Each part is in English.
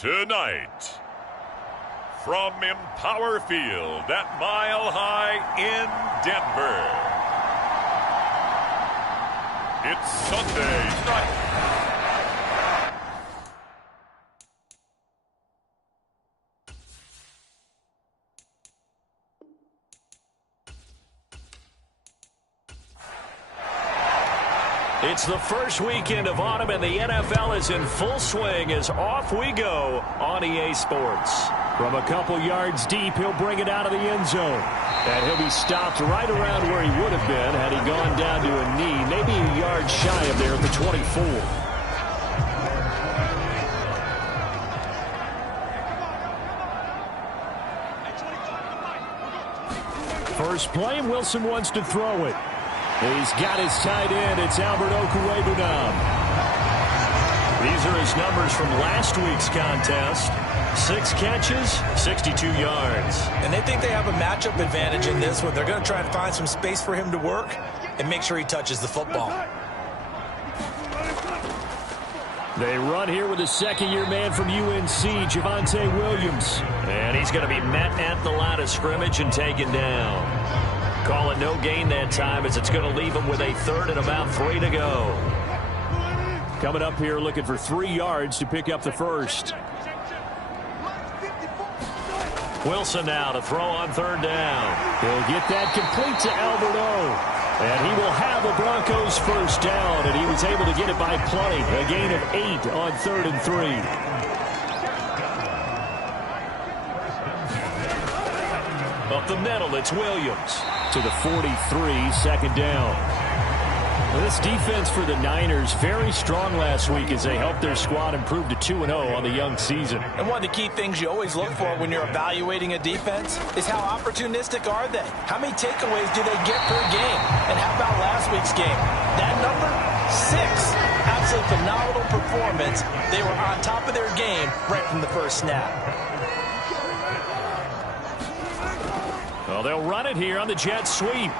Tonight, from Empower Field at Mile High in Denver, it's Sunday night. It's the first weekend of autumn, and the NFL is in full swing as off we go on EA Sports. From a couple yards deep, he'll bring it out of the end zone. And he'll be stopped right around where he would have been had he gone down to a knee, maybe a yard shy of there at the 24. First play, Wilson wants to throw it. He's got his tight end. It's Albert Okwuegbunam. These are his numbers from last week's contest. 6 catches, 62 yards. And they think they have a matchup advantage in this one. They're going to try and find some space for him to work and make sure he touches the football. They run here with a second-year man from UNC, Javonte Williams. And he's going to be met at the line of scrimmage and taken down. Call it no gain that time as it's going to leave him with a third and about 3 to go. Coming up here looking for 3 yards to pick up the first. Wilson now to throw on third down. He'll get that complete to Albert O. And he will have the Broncos first down, and he was able to get it by plenty. A gain of 8 on 3rd and 3. Up the middle, it's Williams to the 43, second down. Well, this defense for the Niners, very strong last week as they helped their squad improve to 2-0 on the young season. And one of the key things you always look for when you're evaluating a defense is how opportunistic are they? How many takeaways do they get per game? And how about last week's game? That number, 6. Absolutely phenomenal performance. They were on top of their game right from the first snap. Well, they'll run it here on the jet sweep.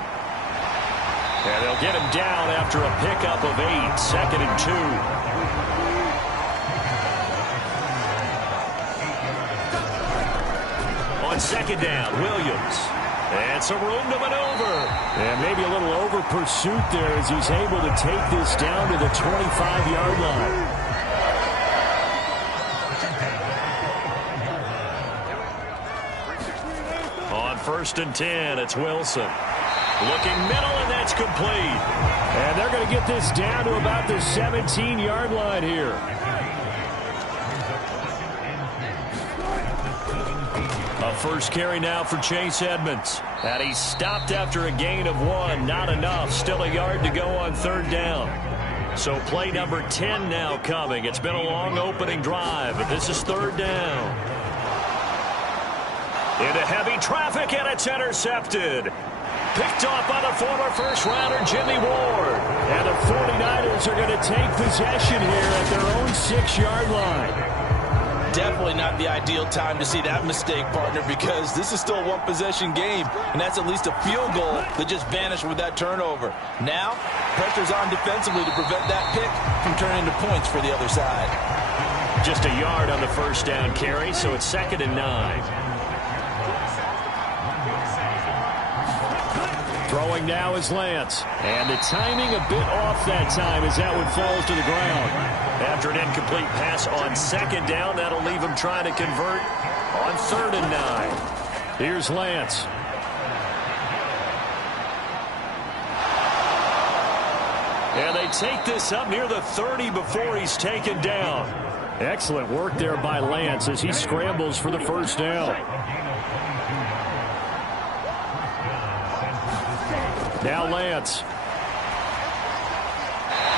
And they'll get him down after a pickup of 8, second and 2. On second down, Williams. And some room to maneuver. And maybe a little over pursuit there as he's able to take this down to the 25-yard line. On 1st and 10, it's Wilson. Looking middle, and that's complete. And they're going to get this down to about the 17-yard line here. A first carry now for Chase Edmonds. And he's stopped after a gain of 1. Not enough. Still a yard to go on third down. So play number 10 now coming. It's been a long opening drive, but this is third down. Into heavy traffic, and it's intercepted. Picked off by the former first-rounder Jimmy Ward. And the 49ers are going to take possession here at their own 6-yard line. Definitely not the ideal time to see that mistake, partner, because this is still a one-possession game, and that's at least a field goal that just vanished with that turnover. Now, pressure's on defensively to prevent that pick from turning into points for the other side. Just a yard on the first down carry, so it's 2nd and 9. Throwing now is Lance. And the timing a bit off that time as that one falls to the ground. After an incomplete pass on second down, that'll leave him trying to convert on 3rd and 9. Here's Lance. And they take this up near the 30 before he's taken down. Excellent work there by Lance as he scrambles for the first down. Now Lance.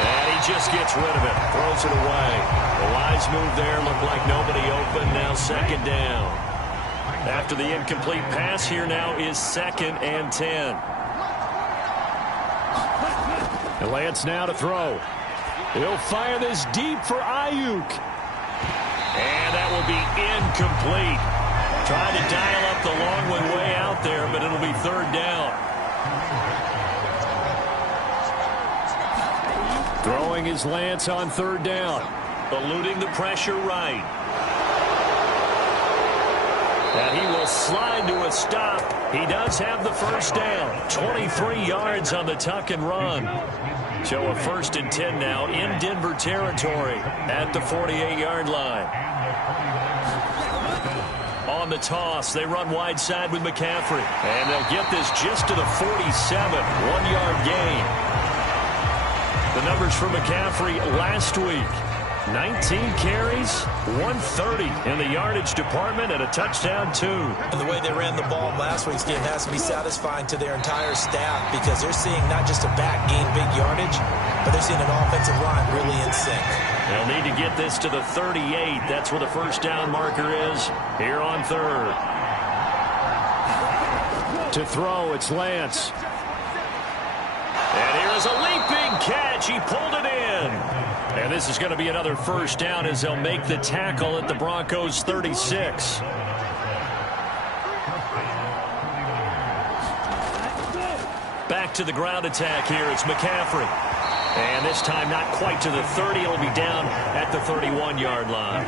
And he just gets rid of it. Throws it away. A wise move there. Looked like nobody open. Now second down. After the incomplete pass, here now is 2nd and 10. And Lance now to throw. He'll fire this deep for Ayuk. And that will be incomplete. Trying to dial up the long one way out there, but it'll be third down. Throwing is Lance on third down. Eluding the pressure right. And he will slide to a stop. He does have the first down. 23 yards on the tuck and run. So a 1st and 10 now in Denver territory at the 48-yard line. On the toss, they run wide side with McCaffrey. And they'll get this just to the 47, 1-yard gain. The numbers for McCaffrey last week. 19 carries, 130 in the yardage department, and a touchdown, 2. And the way they ran the ball in last week's game has to be satisfying to their entire staff because they're seeing not just a back gain big yardage, but they're seeing an offensive line really in sync. They'll need to get this to the 38. That's where the first down marker is here on 3rd. To throw, it's Lance. And here's a leaping catch. He pulled it in. And this is going to be another first down as they'll make the tackle at the Broncos' 36. Back to the ground attack here. It's McCaffrey. And this time not quite to the 30. It'll be down at the 31-yard line.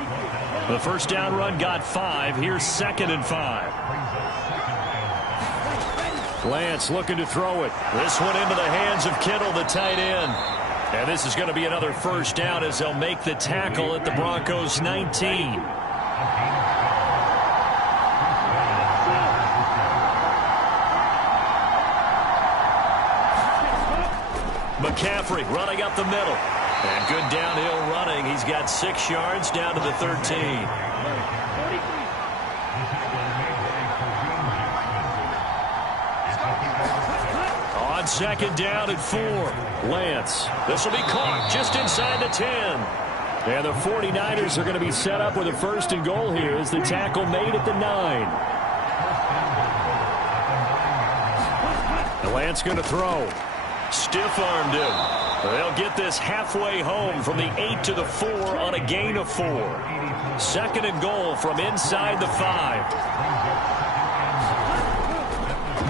The first down run got 5. Here's 2nd and 5. Lance looking to throw it. This one into the hands of Kittle, the tight end. And this is going to be another first down as they'll make the tackle at the Broncos' 19. McCaffrey running up the middle. And good downhill running. He's got 6 yards down to the 13. On 2nd down at 4. Lance. This will be caught just inside the 10. And the 49ers are going to be set up with a 1st and goal here as the tackle made at the 9. And Lance going to throw. Stiff-armed him. They'll get this halfway home from the 8 to the 4 on a gain of 4. 2nd and goal from inside the 5.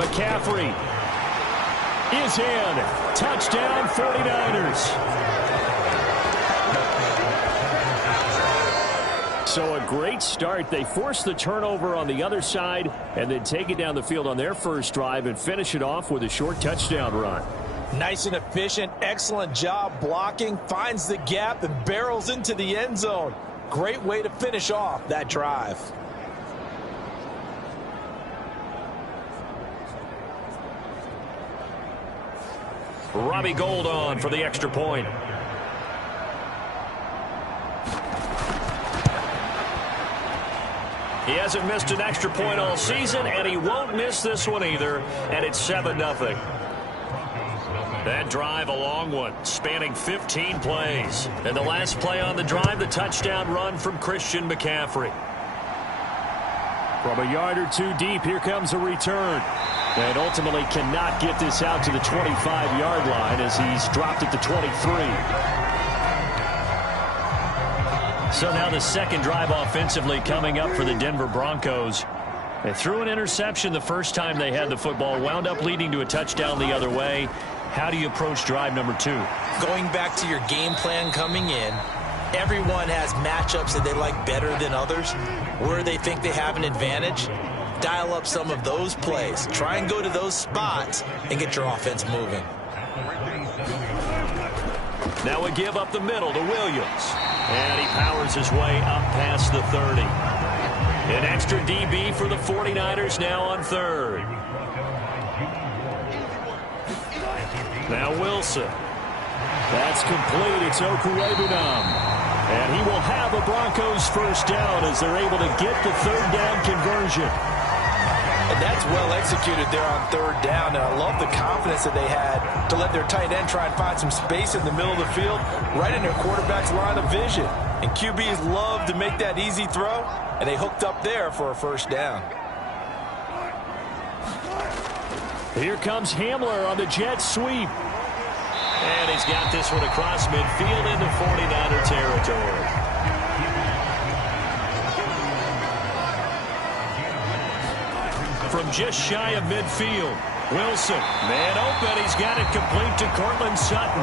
McCaffrey is in. Touchdown 49ers. So a great start. They force the turnover on the other side and then take it down the field on their first drive and finish it off with a short touchdown run. Nice and efficient. Excellent job blocking. Finds the gap and barrels into the end zone. Great way to finish off that drive. Robbie Gould on for the extra point. He hasn't missed an extra point all season, and he won't miss this one either, and it's 7-0. That drive, a long one, spanning 15 plays. And the last play on the drive, the touchdown run from Christian McCaffrey. From a yard or 2 deep, here comes a return. And ultimately cannot get this out to the 25-yard line as he's dropped at the 23. So now the second drive offensively coming up for the Denver Broncos. They threw an interception the first time they had the football, wound up leading to a touchdown the other way. How do you approach drive number 2? Going back to your game plan coming in, everyone has matchups that they like better than others. Where they think they have an advantage, dial up some of those plays. Try and go to those spots and get your offense moving. Now a give up the middle to Williams. And he powers his way up past the 30. An extra DB for the 49ers now on 3rd. Now Wilson. That's complete. It's Okuwebunam. And he will have a Broncos first down as they're able to get the 3rd down conversion. And that's well executed there on 3rd down. And I love the confidence that they had to let their tight end try and find some space in the middle of the field, right in their quarterback's line of vision. And QBs love to make that easy throw, and they hooked up there for a first down. Here comes Hamler on the jet sweep. And he's got this one across midfield into 49er territory. From just shy of midfield, Wilson, man open. He's got it complete to Cortland Sutton.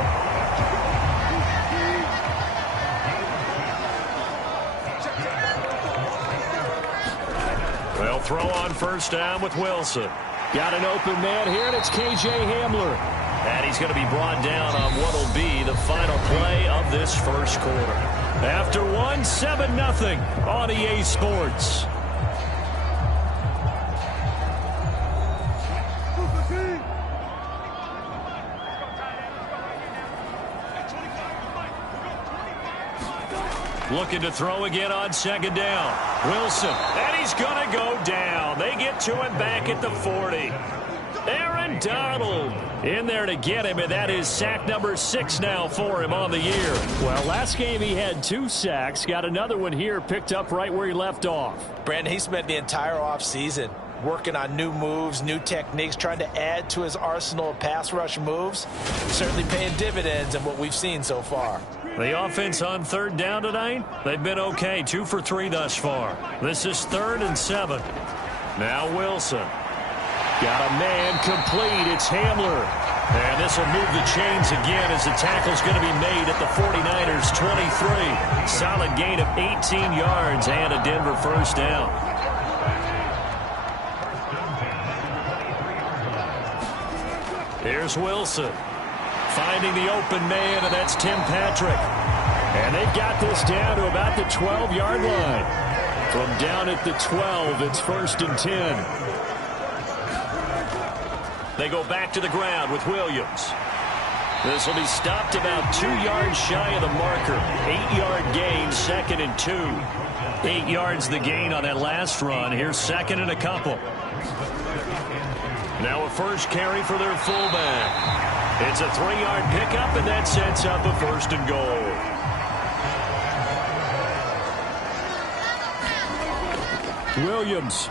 Well, throw on first down with Wilson. Got an open man here, and it's K.J. Hamler. And he's going to be brought down on what will be the final play of this first quarter. After one, 7-0 on EA Sports. Looking to throw again on second down. Wilson, and he's going to go down. They get to him back at the 40. Aaron Donald in there to get him, and that is sack number 6 now for him on the year. Well, last game he had 2 sacks. Got another one here, picked up right where he left off. Brandon, he spent the entire offseason working on new moves, new techniques, trying to add to his arsenal of pass rush moves. Certainly paying dividends in what we've seen so far. The offense on third down tonight, they've been okay, 2 for 3 thus far. This is 3rd and 7. Now Wilson. Got a man complete. It's Hamler. And this will move the chains again as the tackle's going to be made at the 49ers 23. Solid gain of 18 yards and a Denver first down. Here's Wilson. Finding the open man, and that's Tim Patrick. And they've got this down to about the 12-yard line. From down at the 12, it's 1st and 10. They go back to the ground with Williams. This will be stopped about 2 yards shy of the marker. 8-yard gain, 2nd and 2. 8 yards the gain on that last run. Here's 2nd and a couple. Now a first carry for their fullback. It's a 3-yard pickup, and that sets up a 1st and goal. Williams.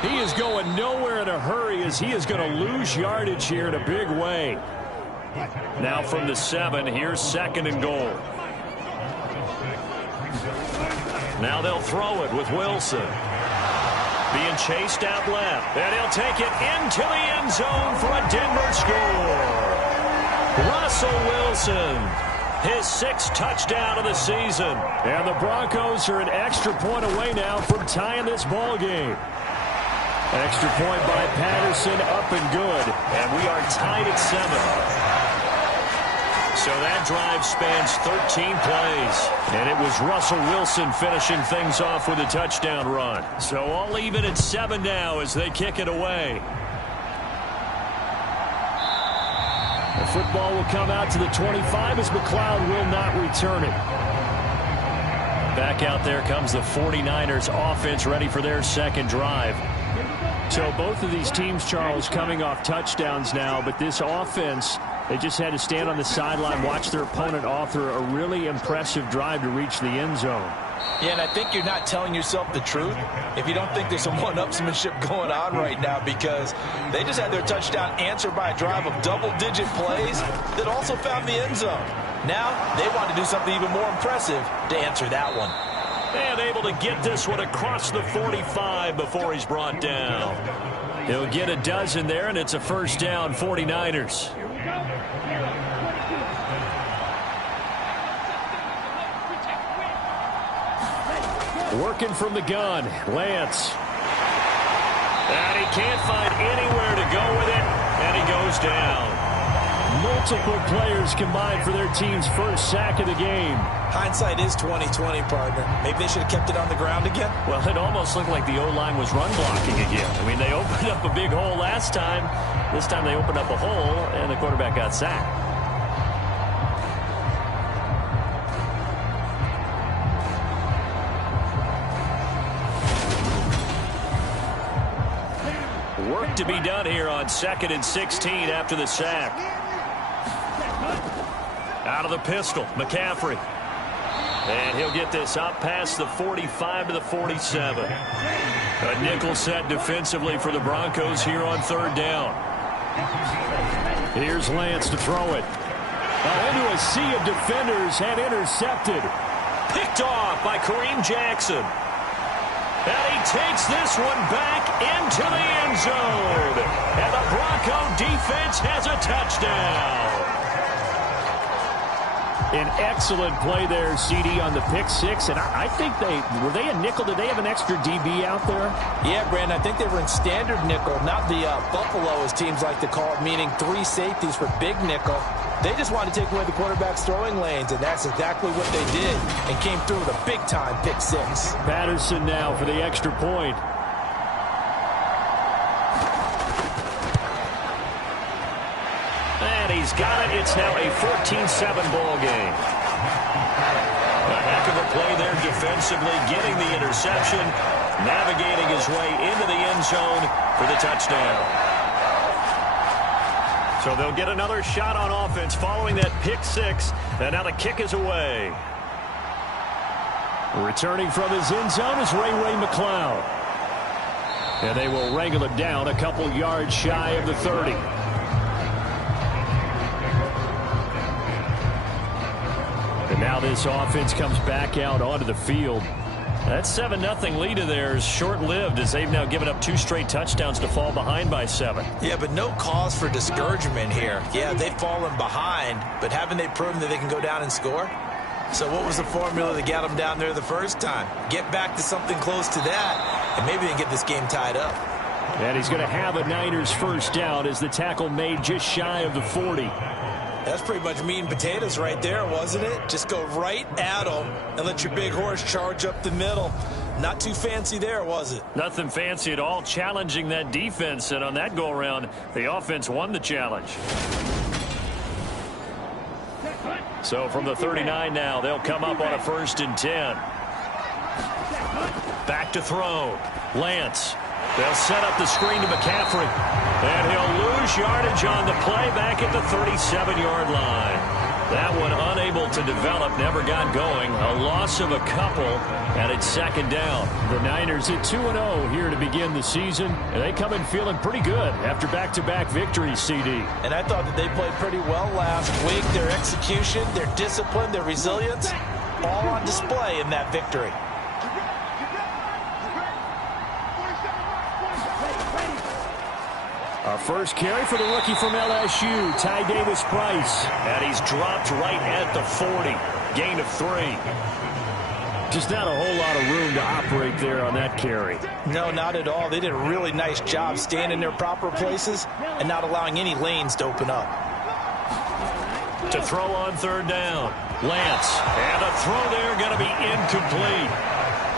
He is going nowhere in a hurry as he is going to lose yardage here in a big way. Now from the 7, here's 2nd and goal. Now they'll throw it with Wilson. Being chased out left. And he'll take it into the end zone for a Denver score. Russell Wilson, his 6th touchdown of the season. And the Broncos are an extra point away now from tying this ball game. Extra point by Patterson, up and good. And we are tied at 7. So that drive spans 13 plays. And it was Russell Wilson finishing things off with a touchdown run. So all even at 7 now as they kick it away. The football will come out to the 25 as McLeod will not return it. Back out there comes the 49ers offense ready for their 2nd drive. So both of these teams, Charles, coming off touchdowns now, but this offense, they just had to stand on the sideline, watch their opponent author a really impressive drive to reach the end zone. Yeah, and I think you're not telling yourself the truth if you don't think there's some one-upsmanship going on right now, because they just had their touchdown answered by a drive of double-digit plays that also found the end zone. Now they want to do something even more impressive to answer that one. And able to get this one across the 45 before he's brought down. He'll get a dozen there, and it's a first down, 49ers. Working from the gun, Lance. And he can't find anywhere to go with it, and he goes down. Multiple players combined for their team's first sack of the game. Hindsight is 20/20, partner. Maybe they should have kept it on the ground again. Well, it almost looked like the O-line was run blocking again. I mean, they opened up a big hole last time. This time they opened up a hole, and the quarterback got sacked. Work to be done here on 2nd and 16 after the sack. Out of the pistol, McCaffrey. And he'll get this up past the 45 to the 47. A nickel set defensively for the Broncos here on 3rd down. Here's Lance to throw it. Into a sea of defenders and intercepted. Picked off by Kareem Jackson. And he takes this one back into the end zone. And the Bronco defense has a touchdown. An excellent play there, CD, on the pick six. And I think were they a nickel? Did they have an extra DB out there? Yeah, Brandon, I think they were in standard nickel, not the Buffalo, as teams like to call it, meaning 3 safeties for big nickel. They just wanted to take away the quarterback's throwing lanes, and that's exactly what they did, and came through with a big-time pick six. Patterson now for the extra point. And he's got it. It's now a 14-7 ball game. A heck of a play there defensively, getting the interception, navigating his way into the end zone for the touchdown. So they'll get another shot on offense following that pick six, and now the kick is away. Returning from his end zone is Ray McLeod. And they will wrangle it down a couple yards shy of the 30. And now this offense comes back out onto the field. That 7-0 lead of theirs short-lived, as they've now given up 2 straight touchdowns to fall behind by 7. Yeah, but no cause for discouragement here. Yeah, they've fallen behind, but haven't they proven that they can go down and score? So what was the formula that got them down there the first time? Get back to something close to that, and maybe they can get this game tied up. And he's going to have a Niners first down as the tackle made just shy of the 40. That's pretty much meat and potatoes right there, wasn't it? Just go right at them and let your big horse charge up the middle. Not too fancy there, was it? Nothing fancy at all, challenging that defense, and on that go-around, the offense won the challenge. So from the 39 now, they'll come up on a 1st and 10. Back to throw. Lance. They'll set up the screen to McCaffrey. And he'll lose yardage on the play back at the 37-yard line. That one unable to develop, never got going. A loss of a couple, and it's 2nd down. The Niners at 2-0 here to begin the season. And they come in feeling pretty good after back-to-back victories, CD. And I thought that they played pretty well last week. Their execution, their discipline, their resilience, all on display in that victory. Our first carry for the rookie from LSU, Ty Davis-Price. And he's dropped right at the 40. Gain of 3. Just not a whole lot of room to operate there on that carry. No, not at all. They did a really nice job staying in their proper places and not allowing any lanes to open up. To throw on 3rd down. Lance. And a throw there going to be incomplete.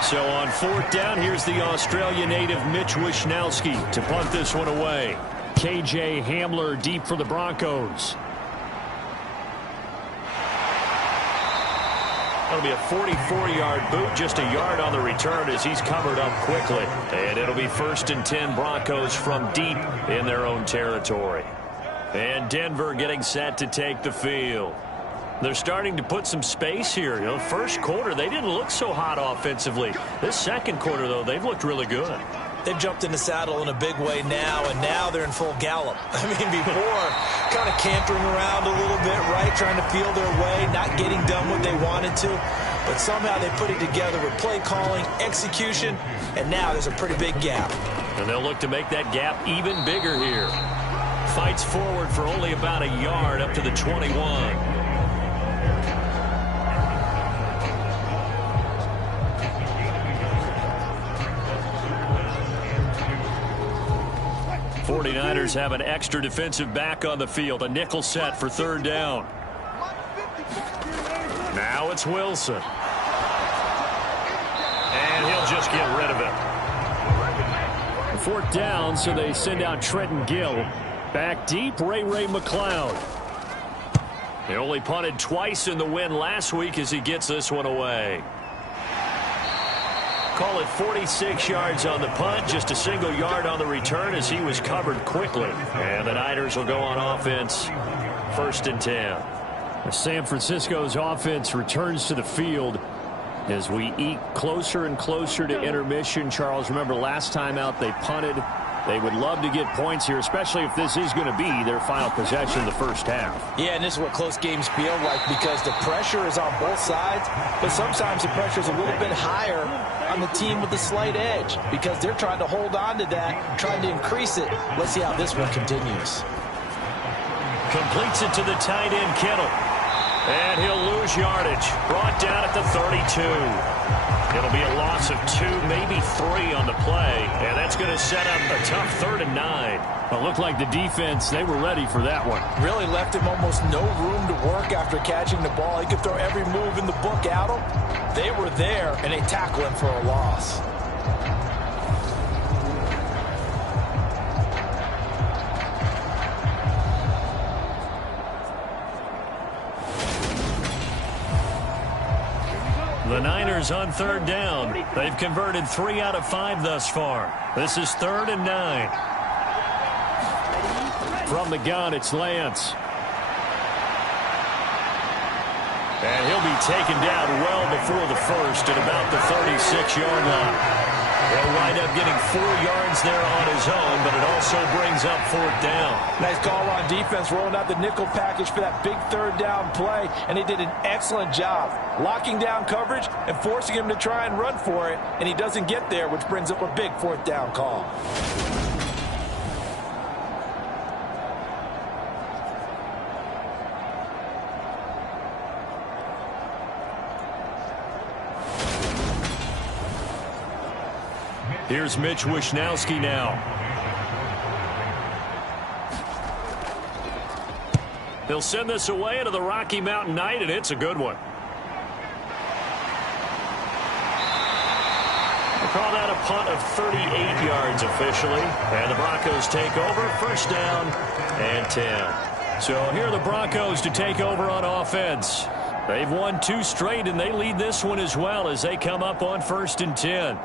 So on 4th down, here's the Australia native Mitch Wishnowsky to punt this one away. KJ Hamler deep for the Broncos. That'll be a 44-yard boot, just a yard on the return as he's covered up quickly. And it'll be 1st and 10, Broncos from deep in their own territory. And Denver getting set to take the field. They're starting to put some space here. You know, first quarter, they didn't look so hot offensively. This 2nd quarter, though, they've looked really good. They've jumped in the saddle in a big way now, and now they're in full gallop. I mean, before, kind of cantering around a little bit, right, trying to feel their way, not getting done what they wanted to. But somehow they put it together with play calling, execution, and now there's a pretty big gap. And they'll look to make that gap even bigger here. Fights forward for only about a yard up to the 21. 49ers have an extra defensive back on the field. A nickel set for 3rd down. Now it's Wilson. And he'll just get rid of it. 4th down, so they send out Trenton Gill. Back deep, Ray McLeod. He only punted twice in the win last week as he gets this one away. Call it 46 yards on the punt, just a single yard on the return as he was covered quickly. And the Niners will go on offense, 1st and 10. San Francisco's offense returns to the field as we eke closer and closer to intermission. Charles, remember last time out they punted. They would love to get points here, especially if this is going to be their final possession of the first half. Yeah, and this is what close games feel like because the pressure is on both sides, but sometimes the pressure is a little bit higher on the team with the slight edge because they're trying to hold on to that, trying to increase it. Let's see how this one continues. Completes it to the tight end, Kittle. And he'll lose yardage. Brought down at the 32. It'll be a loss of 2, maybe 3 on the play. And that's going to set up a tough 3rd and 9. Well, it looked like the defense, they were ready for that one. Really left him almost no room to work after catching the ball. He could throw every move in the book at him. They were there, and they tackled him for a loss. The Niners on 3rd down. They've converted 3 out of 5 thus far. This is 3rd and 9. From the gun, it's Lance. And he'll be taken down well before the first at about the 36-yard line. He'll wind up getting 4 yards there on his own, but it also brings up 4th down. Nice call on defense, rolling out the nickel package for that big 3rd down play, and he did an excellent job locking down coverage and forcing him to try and run for it, and he doesn't get there, which brings up a big 4th down call. Here's Mitch Wishnowski now. He'll send this away into the Rocky Mountain Night, and it's a good one. They call that a punt of 38 yards officially. And the Broncos take over, 1st down and 10. So here are the Broncos to take over on offense. They've won 2 straight, and they lead this one as well as they come up on 1st and 10.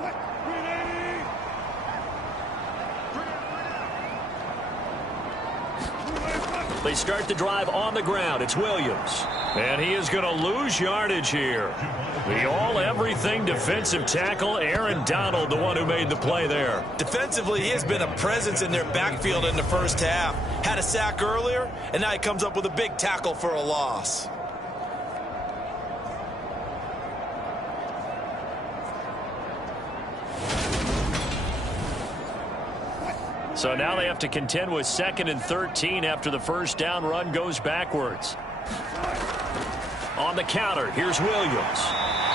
They start the drive on the ground. It's Williams. And he is going to lose yardage here. The all-everything defensive tackle, Aaron Donald, the one who made the play there. Defensively, he has been a presence in their backfield in the first half. Had a sack earlier, and now he comes up with a big tackle for a loss. So now they have to contend with 2nd and 13 after the 1st down run goes backwards. On the counter, here's Williams.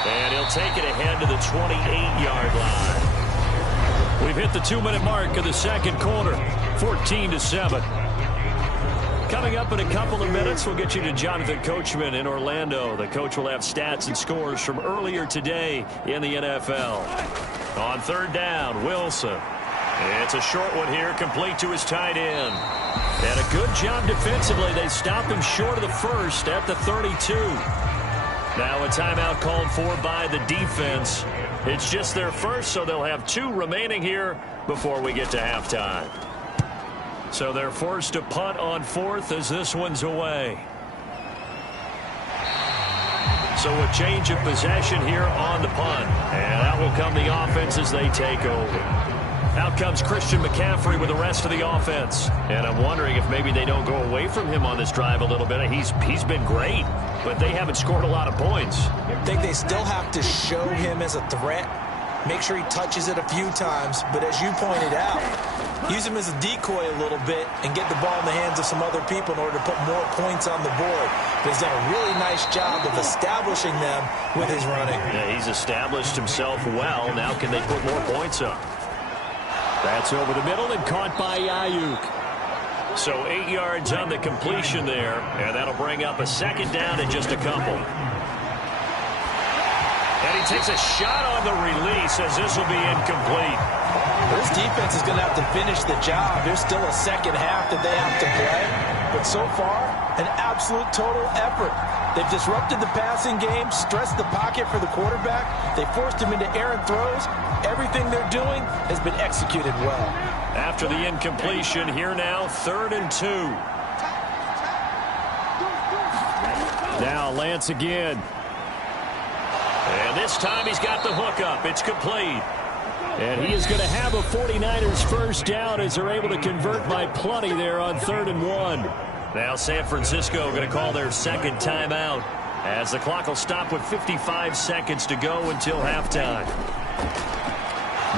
And he'll take it ahead to the 28-yard line. We've hit the 2-minute mark of the 2nd quarter, 14-7. Coming up in a couple of minutes, we'll get you to Jonathan Coachman in Orlando. The coach will have stats and scores from earlier today in the NFL. On 3rd down, Wilson. It's a short one here, complete to his tight end. And a good job defensively. They stop him short of the 1st at the 32. Now a timeout called for by the defense. It's just their 1st, so they'll have 2 remaining here before we get to halftime. So they're forced to punt on 4th as this one's away. So a change of possession here on the punt. And out will come the offense as they take over. Out comes Christian McCaffrey with the rest of the offense. And I'm wondering if maybe they don't go away from him on this drive a little bit. He's been great, but they haven't scored a lot of points. I think they still have to show him as a threat. Make sure he touches it a few times. But as you pointed out, use him as a decoy a little bit and get the ball in the hands of some other people in order to put more points on the board. But he's done a really nice job of establishing them with his running. Yeah, he's established himself well. Now can they put more points up? That's over the middle and caught by Ayuk. So 8 yards on the completion there, and that'll bring up a 2nd down and just a couple. And he takes a shot on the release as this will be incomplete. This defense is going to have to finish the job. There's still a 2nd half that they have to play. But so far, an absolute total effort. They've disrupted the passing game, stressed the pocket for the quarterback. They forced him into errant throws. Everything they're doing has been executed well. After the incompletion, here now, 3rd and 2. Now Lance again. And this time he's got the hook up. It's complete. And he is going to have a 49ers 1st down as they're able to convert by plenty there on 3rd and 1. Now San Francisco going to call their 2nd timeout as the clock will stop with 55 seconds to go until halftime.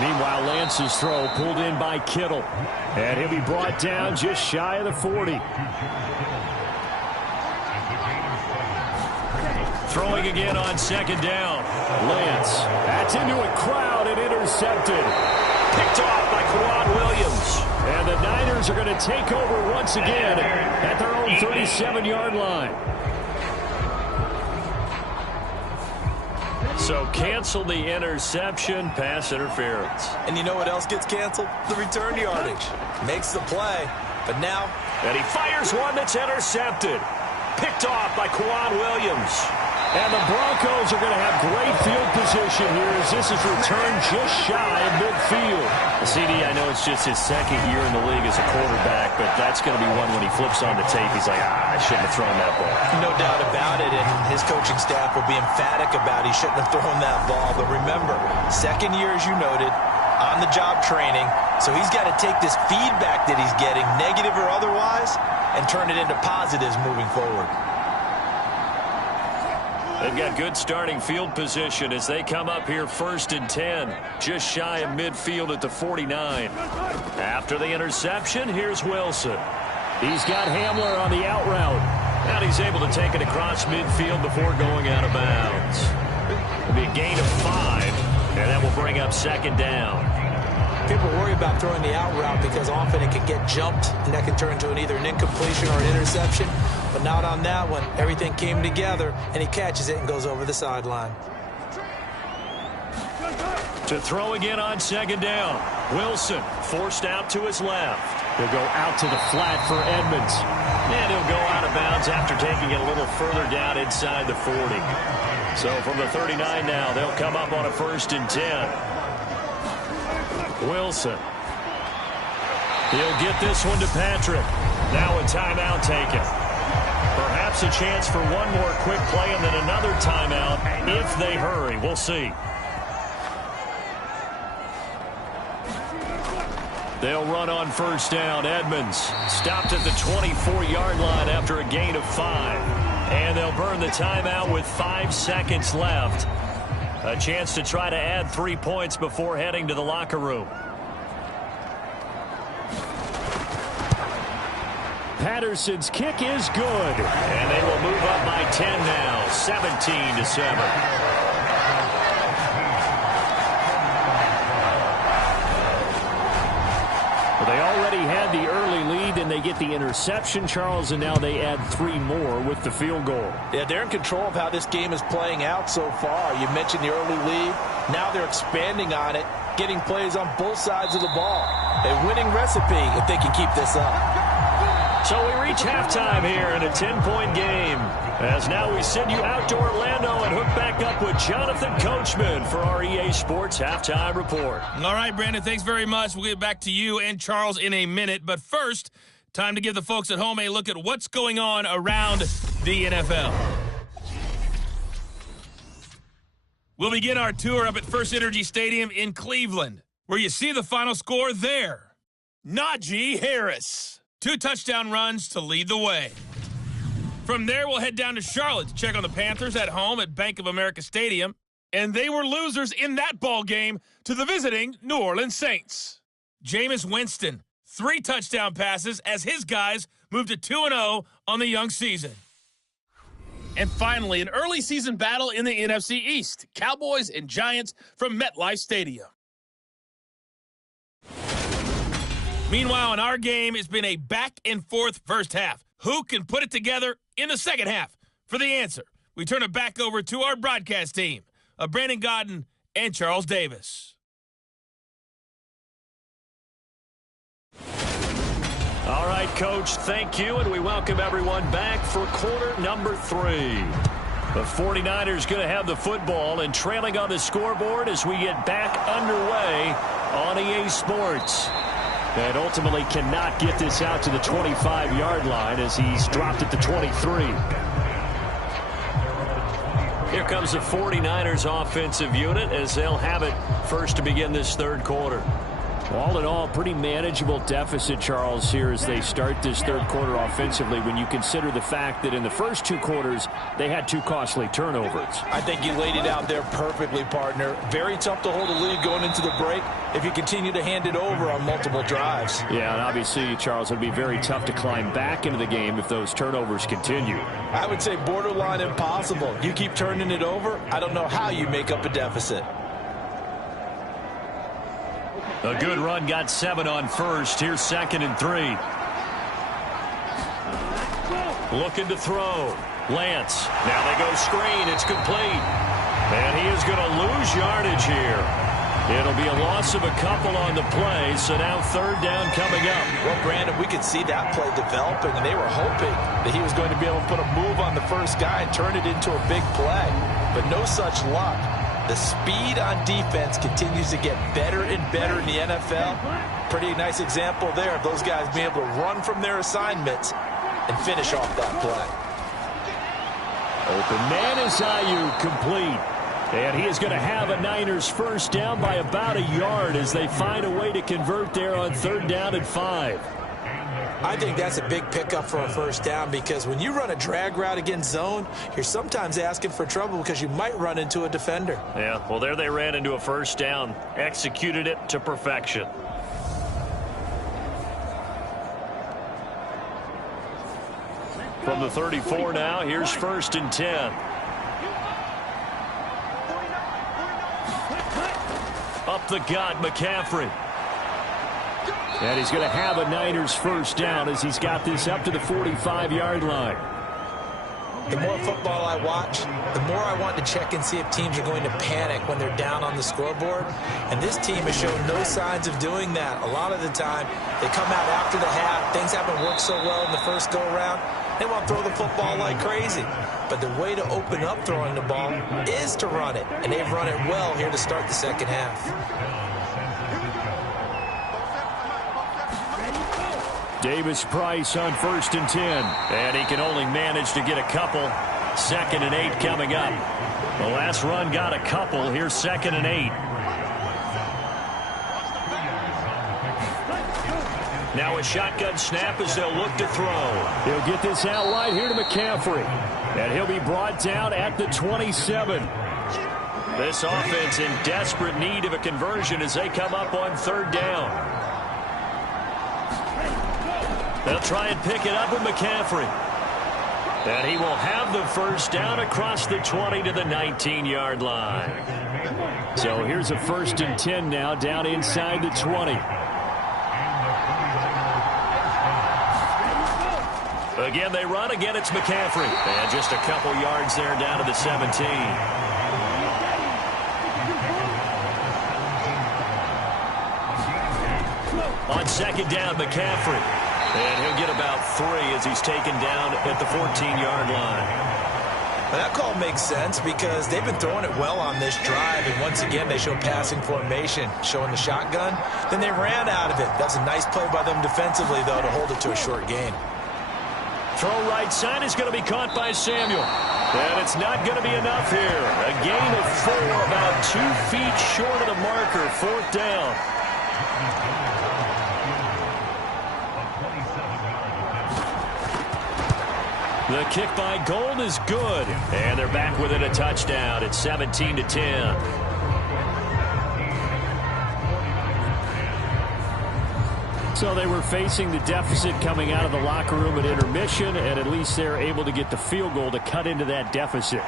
Meanwhile, Lance's throw pulled in by Kittle. And he'll be brought down just shy of the 40. Throwing again on second down. Lance. That's into a crowd and intercepted. Picked off by Quan Williams. And the Niners are going to take over once again at their own 37-yard line. So cancel the interception, pass interference. And you know what else gets canceled? The return yardage. Makes the play, but now... And he fires one that's intercepted. Picked off by Quan Williams. And the Broncos are going to have great field position here as this is returned just shy of midfield. CD, I know it's just his second year in the league as a quarterback, but that's going to be one when he flips on the tape, he's like, I shouldn't have thrown that ball. No doubt about it, and his coaching staff will be emphatic about he shouldn't have thrown that ball. But remember, second year, as you noted, on-the-job training, so he's got to take this feedback that he's getting, negative or otherwise, and turn it into positives moving forward. They've got good starting field position as they come up here 1st and 10, just shy of midfield at the 49. After the interception, here's Wilson. He's got Hamler on the out route. And he's able to take it across midfield before going out of bounds. It'll be a gain of 5, and that will bring up second down. People worry about throwing the out route because often it can get jumped, and that can turn into either an incompletion or an interception. But not on that one. Everything came together, and he catches it and goes over the sideline. To throw again on second down. Wilson forced out to his left. He'll go out to the flat for Edmonds. And he'll go out of bounds after taking it a little further down inside the 40. So from the 39 now, they'll come up on a 1st and 10. Wilson. He'll get this one to Patrick. Now a timeout taken. Perhaps a chance for one more quick play and then another timeout if they hurry. We'll see. They'll run on 1st down. Edmonds stopped at the 24-yard line after a gain of 5. And they'll burn the timeout with 5 seconds left. A chance to try to add 3 points before heading to the locker room. Patterson's kick is good. And they will move up by 10 now, 17-7. Well, they already had the early lead, and they get the interception, Charles, and now they add 3 more with the field goal. Yeah, they're in control of how this game is playing out so far. You mentioned the early lead. Now they're expanding on it, getting plays on both sides of the ball. A winning recipe if they can keep this up. So we reach halftime here in a 10-point game. As now we send you out to Orlando and hook back up with Jonathan Coachman for our EA Sports Halftime Report. All right, Brandon, thanks very much. We'll get back to you and Charles in a minute. But first, time to give the folks at home a look at what's going on around the NFL. We'll begin our tour up at First Energy Stadium in Cleveland, where you see the final score there. Najee Harris. 2 touchdown runs to lead the way. From there, we'll head down to Charlotte to check on the Panthers at home at Bank of America Stadium. And they were losers in that ball game to the visiting New Orleans Saints. Jameis Winston, 3 touchdown passes as his guys moved to 2-0 on the young season. And finally, an early season battle in the NFC East. Cowboys and Giants from MetLife Stadium. Meanwhile, in our game, it's been a back-and-forth first half. Who can put it together in the second half? For the answer, we turn it back over to our broadcast team of Brandon Godden and Charles Davis. All right, Coach, thank you, and we welcome everyone back for quarter number 3. The 49ers going to have the football and trailing on the scoreboard as we get back underway on EA Sports. And ultimately cannot get this out to the 25-yard line as he's dropped at the 23. Here comes the 49ers offensive unit as they'll have it first to begin this third quarter. All in all, pretty manageable deficit, Charles, here as they start this third quarter offensively when you consider the fact that in the first two quarters, they had 2 costly turnovers. I think you laid it out there perfectly, partner. Very tough to hold a lead going into the break if you continue to hand it over on multiple drives. Yeah, and obviously, Charles, it would be very tough to climb back into the game if those turnovers continue. I would say borderline impossible. You keep turning it over, I don't know how you make up a deficit. A good run got 7 on first. Here's 2nd and 3. Looking to throw. Lance. Now they go screen. It's complete. And he is going to lose yardage here. It'll be a loss of a couple on the play, so now 3rd down coming up. Well, Brandon, we could see that play developing, and they were hoping that he was going to be able to put a move on the first guy and turn it into a big play. But no such luck. The speed on defense continues to get better and better in the NFL. Pretty nice example there of those guys being able to run from their assignments and finish off that play. Open man is Ayuk, complete. And he is going to have a Niners first down by about a yard as they find a way to convert there on 3rd down and 5. I think that's a big pickup for a first down because when you run a drag route against zone, you're sometimes asking for trouble because you might run into a defender. Yeah, well, there they ran into a first down. Executed it to perfection. From the 34 now, here's 1st and 10. Up the gut, McCaffrey. And he's going to have a Niners first down as he's got this up to the 45-yard line. The more football I watch, the more I want to check and see if teams are going to panic when they're down on the scoreboard. And this team has shown no signs of doing that. A lot of the time, they come out after the half. Things haven't worked so well in the first go-around. They want to throw the football like crazy. But the way to open up throwing the ball is to run it. And they've run it well here to start the second half. Davis Price on 1st and 10. And he can only manage to get a couple. 2nd and 8 coming up. The last run got a couple. Here's 2nd and 8. Now a shotgun snap as they'll look to throw. He'll get this out wide here to McCaffrey. And he'll be brought down at the 27. This offense in desperate need of a conversion as they come up on 3rd down. They'll try and pick it up with McCaffrey. And he will have the first down across the 20 to the 19-yard line. So here's a 1st and 10 now down inside the 20. Again, they run. Again, it's McCaffrey. And just a couple yards there down to the 17. On 2nd down, McCaffrey. And he'll get about 3 as he's taken down at the 14-yard line. Well, that call makes sense because they've been throwing it well on this drive, and once again they show passing formation, showing the shotgun. Then they ran out of it. That's a nice play by them defensively, though, to hold it to a short gain. Throw right side is going to be caught by Samuel. And it's not going to be enough here. A gain of 4, about 2 feet short of the marker, 4th down. The kick by Gold is good. And they're back within a touchdown. It's 17-10. So they were facing the deficit coming out of the locker room at intermission, and at least they're able to get the field goal to cut into that deficit.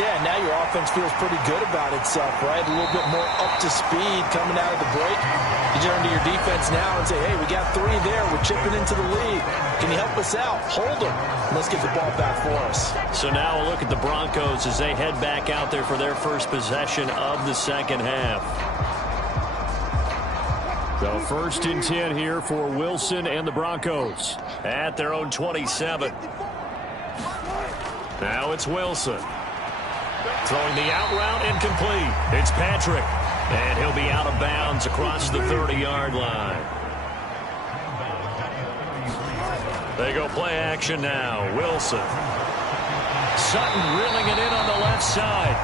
Yeah, now your offense feels pretty good about itself, right? A little bit more up to speed coming out of the break. You turn to your defense now and say, hey, we got 3 there. We're chipping into the lead. Can you help us out? Hold them. Let's get the ball back for us. So now we'll look at the Broncos as they head back out there for their first possession of the second half. So 1st and 10 here for Wilson and the Broncos. At their own 27. Now it's Wilson. Throwing the out route incomplete. It's Patrick. And he'll be out of bounds across the 30-yard line. They go play action now. Wilson. Sutton reeling it in on the left side.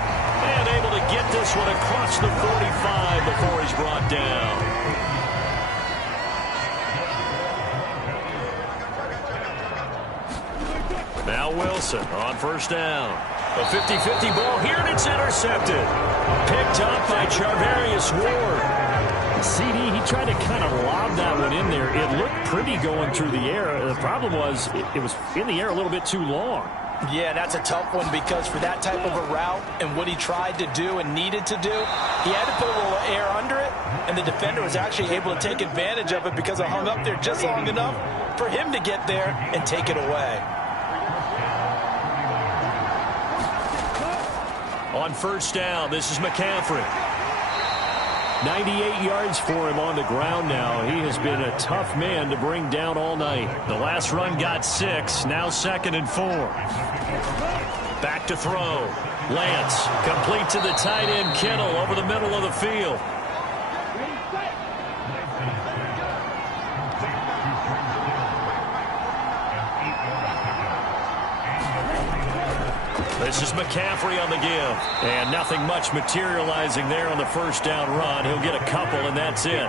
And able to get this one across the 45 before he's brought down. Now Wilson on first down. A 50-50 ball here, and it's intercepted. Picked up by Charvarius Ward. CD, he tried to kind of lob that one in there. It looked pretty going through the air. The problem was it was in the air a little bit too long. Yeah, that's a tough one because for that type of a route and what he tried to do and needed to do, he had to put a little air under it, and the defender was actually able to take advantage of it because it hung up there just long enough for him to get there and take it away. On first down, this is McCaffrey. 98 yards for him on the ground now. He has been a tough man to bring down all night. The last run got 6, now 2nd and 4. Back to throw. Lance, complete to the tight end, Kittle, over the middle of the field. This is McCaffrey on the give. And nothing much materializing there on the first down run. He'll get a couple, and that's it.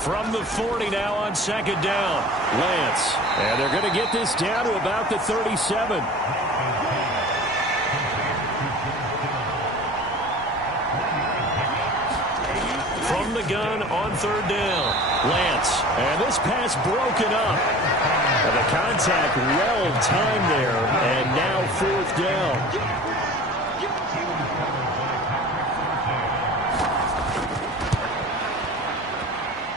From the 40 now on second down. Lance. And they're going to get this down to about the 37. From the gun on third down. Lance. And this pass broken up. And the contact well timed there. And now fourth down.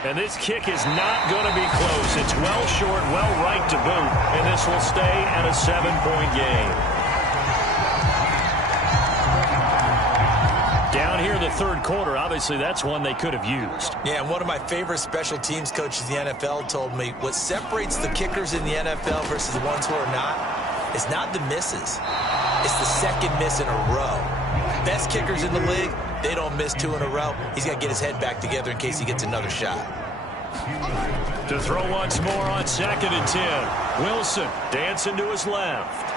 And this kick is not going to be close. It's well short, well right to boot. And this will stay at a 7-point game. Down here in the third quarter, obviously that's one they could have used. Yeah, and one of my favorite special teams coaches in the NFL told me what separates the kickers in the NFL versus the ones who are not is not the misses. It's the second miss in a row. Best kickers in the league, they don't miss 2 in a row. He's got to get his head back together in case he gets another shot. To throw once more on 2nd and 10. Wilson dancing to his left.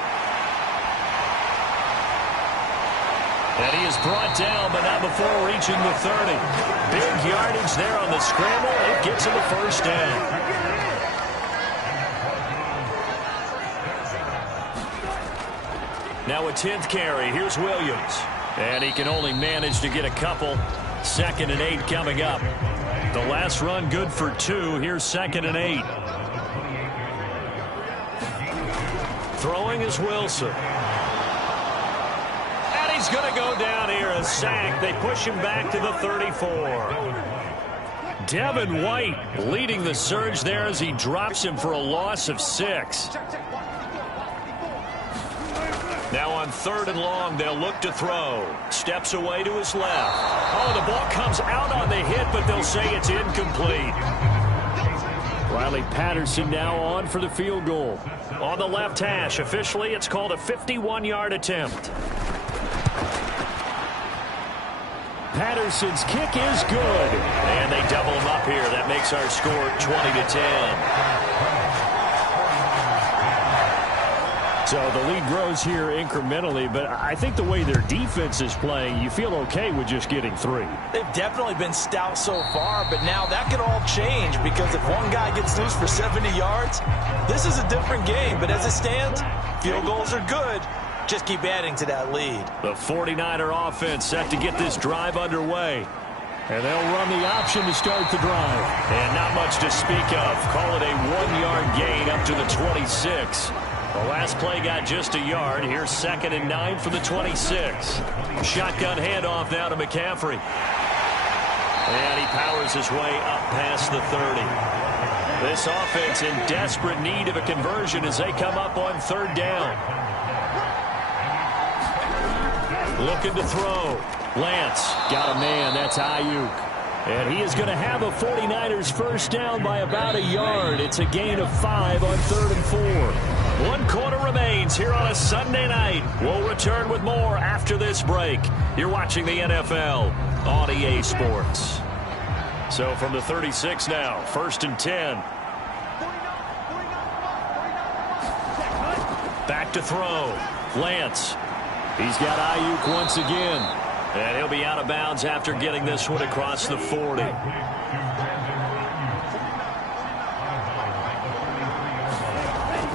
And he is brought down, but not before reaching the 30. Big yardage there on the scramble. It gets him a first down. Now a 10th carry. Here's Williams. And he can only manage to get a couple. 2nd and 8 coming up. The last run good for 2. Here's 2nd and 8. Throwing is Wilson. He's going to go down here, a sack. They push him back to the 34. Devin White leading the surge there as he drops him for a loss of 6. Now on 3rd and long, they'll look to throw. Steps away to his left. Oh, the ball comes out on the hit, but they'll say it's incomplete. Riley Patterson now on for the field goal. On the left hash, officially it's called a 51-yard attempt. Patterson's kick is good. And they double him up here. That makes our score 20-10. So the lead grows here incrementally, but I think the way their defense is playing, you feel okay with just getting 3. They've definitely been stout so far, but now that could all change because if one guy gets loose for 70 yards, this is a different game. But as it stands, field goals are good. Just keep adding to that lead. The 49er offense set to get this drive underway. And they'll run the option to start the drive. And not much to speak of. Call it a 1-yard gain up to the 26. The last play got just a yard. Here's 2nd and 9 for the 26. Shotgun handoff now to McCaffrey. And he powers his way up past the 30. This offense in desperate need of a conversion as they come up on 3rd down. Looking to throw. Lance got a man. That's Ayuk. And he is going to have a 49ers first down by about a yard. It's a gain of 5 on 3rd and 4. 1 quarter remains here on a Sunday night. We'll return with more after this break. You're watching the NFL on EA Sports. So from the 36 now, 1st and 10. Back to throw. Lance. He's got Ayuk once again. And he'll be out of bounds after getting this one across the 40.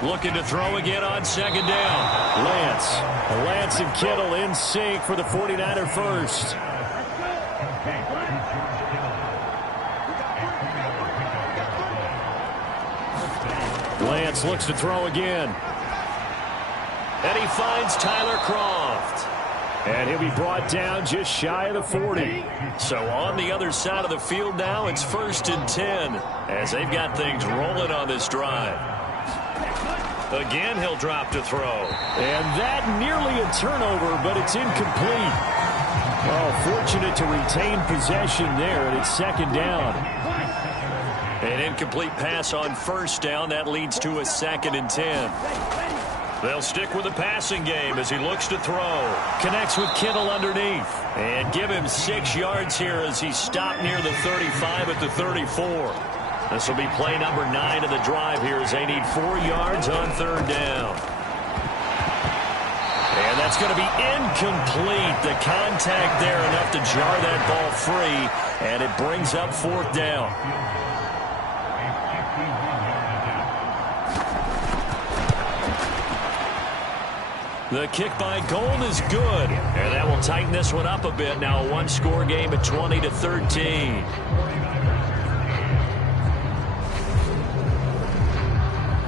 Looking to throw again on second down. Lance and Kittle in sync for the 49er first. Lance looks to throw again. And he finds Tyler Kroft. And he'll be brought down just shy of the 40. So on the other side of the field now, it's 1st and 10 as they've got things rolling on this drive. Again, he'll drop to throw. And that nearly a turnover, but it's incomplete. Oh, fortunate to retain possession there, and it's second down. An incomplete pass on first down. That leads to a 2nd and 10. They'll stick with the passing game as he looks to throw. Connects with Kittle underneath. And give him 6 yards here as he stopped near the 35 at the 34. This will be play number 9 of the drive here as they need 4 yards on 3rd down. And that's going to be incomplete. The contact there enough to jar that ball free, and it brings up 4th down. The kick by Gold is good, and that will tighten this one up a bit. Now a one-score game at 20-13.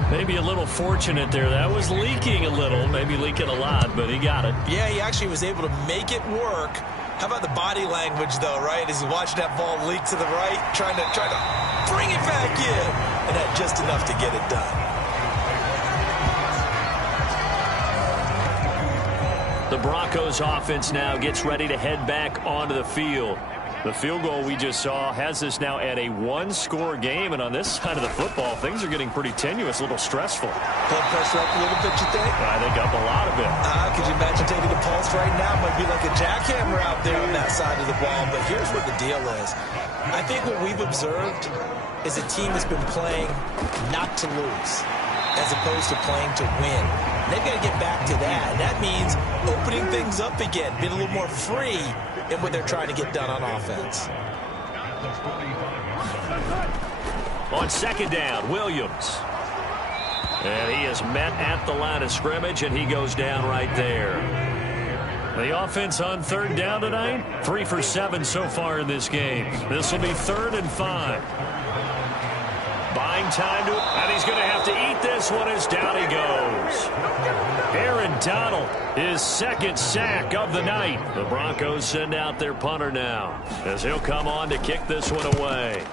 Maybe a little fortunate there. That was leaking a little, maybe leaking a lot, but he got it. Yeah, he actually was able to make it work. How about the body language, though, right? As he's watching that ball leak to the right, trying to bring it back in, and had just enough to get it done. The Broncos offense now gets ready to head back onto the field. The field goal we just saw has us now at a one-score game, and on this side of the football, things are getting pretty tenuous, a little stressful. Blood pressure up a little bit, you think? I think up a lot of it. Could you imagine taking the pulse right now? Might be like a jackhammer out there on that side of the ball, but here's what the deal is. I think what we've observed is a team has been playing not to lose, as opposed to playing to win. And they've got to get back to that. And that means opening things up again, being a little more free in what they're trying to get done on offense. On second down, Williams. And he is met at the line of scrimmage, and he goes down right there. The offense on 3rd down tonight, 3 for 7 so far in this game. This will be 3rd and 5. Buying time and he's going to have to eat this one as down he goes. Aaron Donald, his 2nd sack of the night. The Broncos send out their punter now as he'll come on to kick this one away.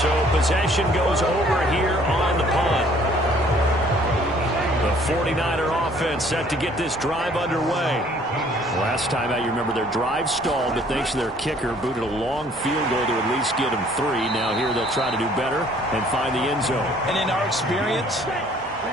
So possession goes over here on the punt. The 49er offense set to get this drive underway. Last time out, you remember their drive stalled, but thanks to their kicker, booted a long field goal to at least get them 3. Now here they'll try to do better and find the end zone. And in our experience,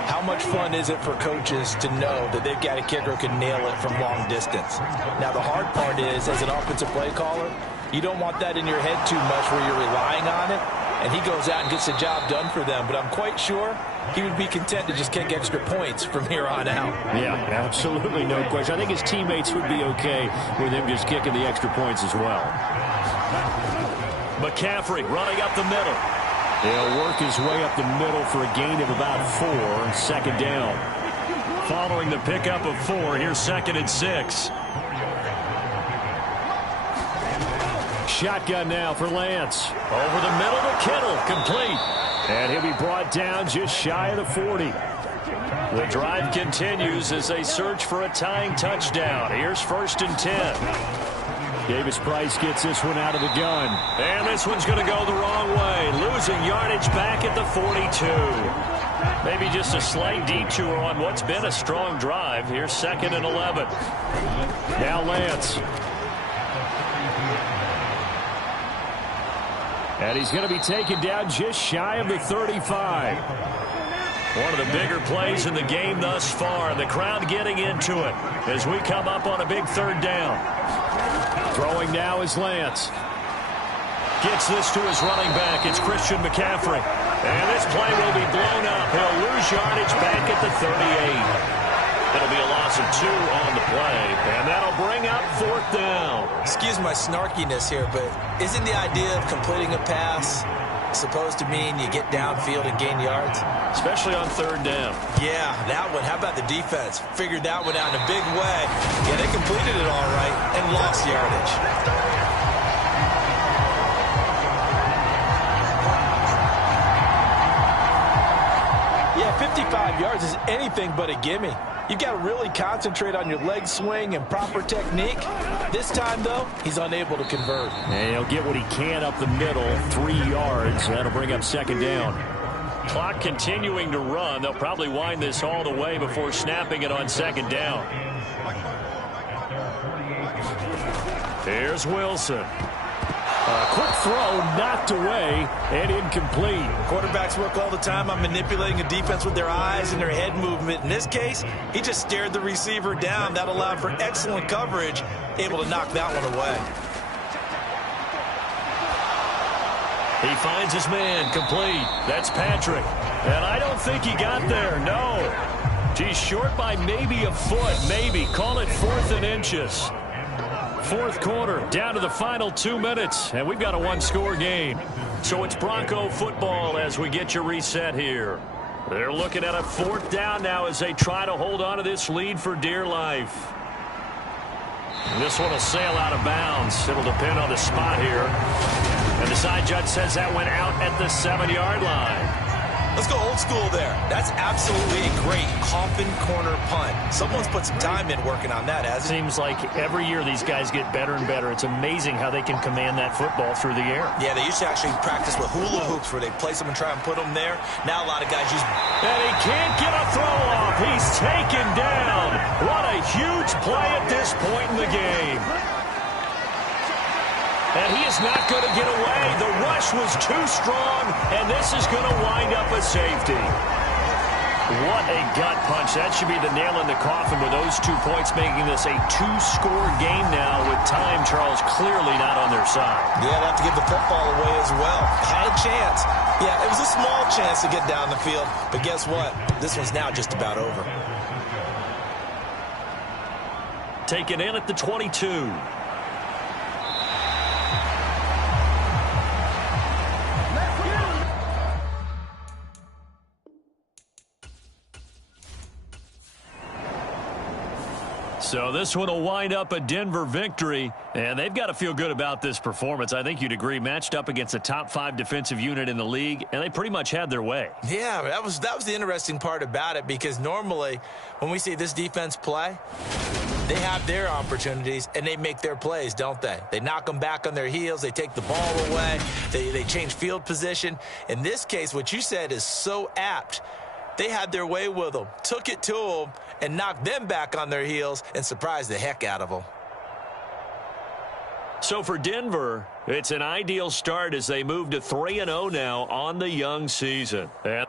how much fun is it for coaches to know that they've got a kicker who can nail it from long distance? Now the hard part is, as an offensive play caller, you don't want that in your head too much where you're relying on it, and he goes out and gets the job done for them. But I'm quite sure he would be content to just kick extra points from here on out. Yeah, absolutely, no question. I think his teammates would be okay with him just kicking the extra points as well. McCaffrey running up the middle. He'll work his way up the middle for a gain of about 4, 2nd down. Following the pickup of 4, here's 2nd and 6. Shotgun now for Lance. Over the middle to Kittle, complete. And he'll be brought down just shy of the 40. The drive continues as they search for a tying touchdown. Here's 1st and 10. Davis Price gets this one out of the gun. And this one's going to go the wrong way. Losing yardage back at the 42. Maybe just a slight detour on what's been a strong drive. Here's 2nd and 11. Now Lance. And he's going to be taken down just shy of the 35. One of the bigger plays in the game thus far. And the crowd getting into it as we come up on a big 3rd down. Throwing now is Lance. Gets this to his running back. It's Christian McCaffrey. And this play will be blown up. He'll lose yardage back at the 38. It'll be a loss of 2 on the play, and that'll bring up 4th down. Excuse my snarkiness here, but isn't the idea of completing a pass supposed to mean you get downfield and gain yards? Especially on 3rd down. Yeah, that one. How about the defense? Figured that one out in a big way. Yeah, they completed it all right and lost yardage. Yeah, 55 yards is anything but a gimme. You've got to really concentrate on your leg swing and proper technique. This time, though, he's unable to convert. And he'll get what he can up the middle, 3 yards. That'll bring up 2nd down. Clock continuing to run. They'll probably wind this all the way before snapping it on 2nd down. Here's Wilson. A quick throw knocked away and incomplete. Quarterbacks work all the time on manipulating a defense with their eyes and their head movement. In this case, he just stared the receiver down. That allowed for excellent coverage, able to knock that one away. He finds his man, complete. That's Patrick. And I don't think he got there, no. He's short by maybe a foot, maybe. Call it 4th and inches. 4th quarter, down to the final 2 minutes, and we've got a 1-score game. So it's Bronco football as we get your reset here. They're looking at a 4th down now as they try to hold on to this lead for dear life. And this one will sail out of bounds. It'll depend on the spot here. And the side judge says that went out at the 7-yard line. Let's go old school there. That's absolutely a great coffin corner punt. Someone's put some time in working on that, hasn't it? Seems like every year these guys get better and better. It's amazing how they can command that football through the air. Yeah, they used to actually practice with hula hoops where they place them and try and put them there. Now a lot of guys use... And he can't get a throw off. He's taken down. What a huge play at this point in the game. And he is not going to get away. The rush was too strong, and this is going to wind up a safety. What a gut punch. That should be the nail in the coffin with those 2 points, making this a 2-score game now with time, Charles, clearly not on their side. Yeah, they have to give the football away as well. Had a chance. Yeah, it was a small chance to get down the field, but guess what? This one's now just about over. Taken in at the 22. So this one will wind up a Denver victory, and they've got to feel good about this performance. I think you'd agree, matched up against a top 5 defensive unit in the league, and they pretty much had their way. Yeah, that was the interesting part about it, because normally when we see this defense play, they have their opportunities, and they make their plays, don't they? They knock them back on their heels. They take the ball away. They change field position. In this case, what you said is so apt. They had their way with them, took it to them, and knocked them back on their heels and surprised the heck out of them. So for Denver, it's an ideal start as they move to 3-0 now on the young season. And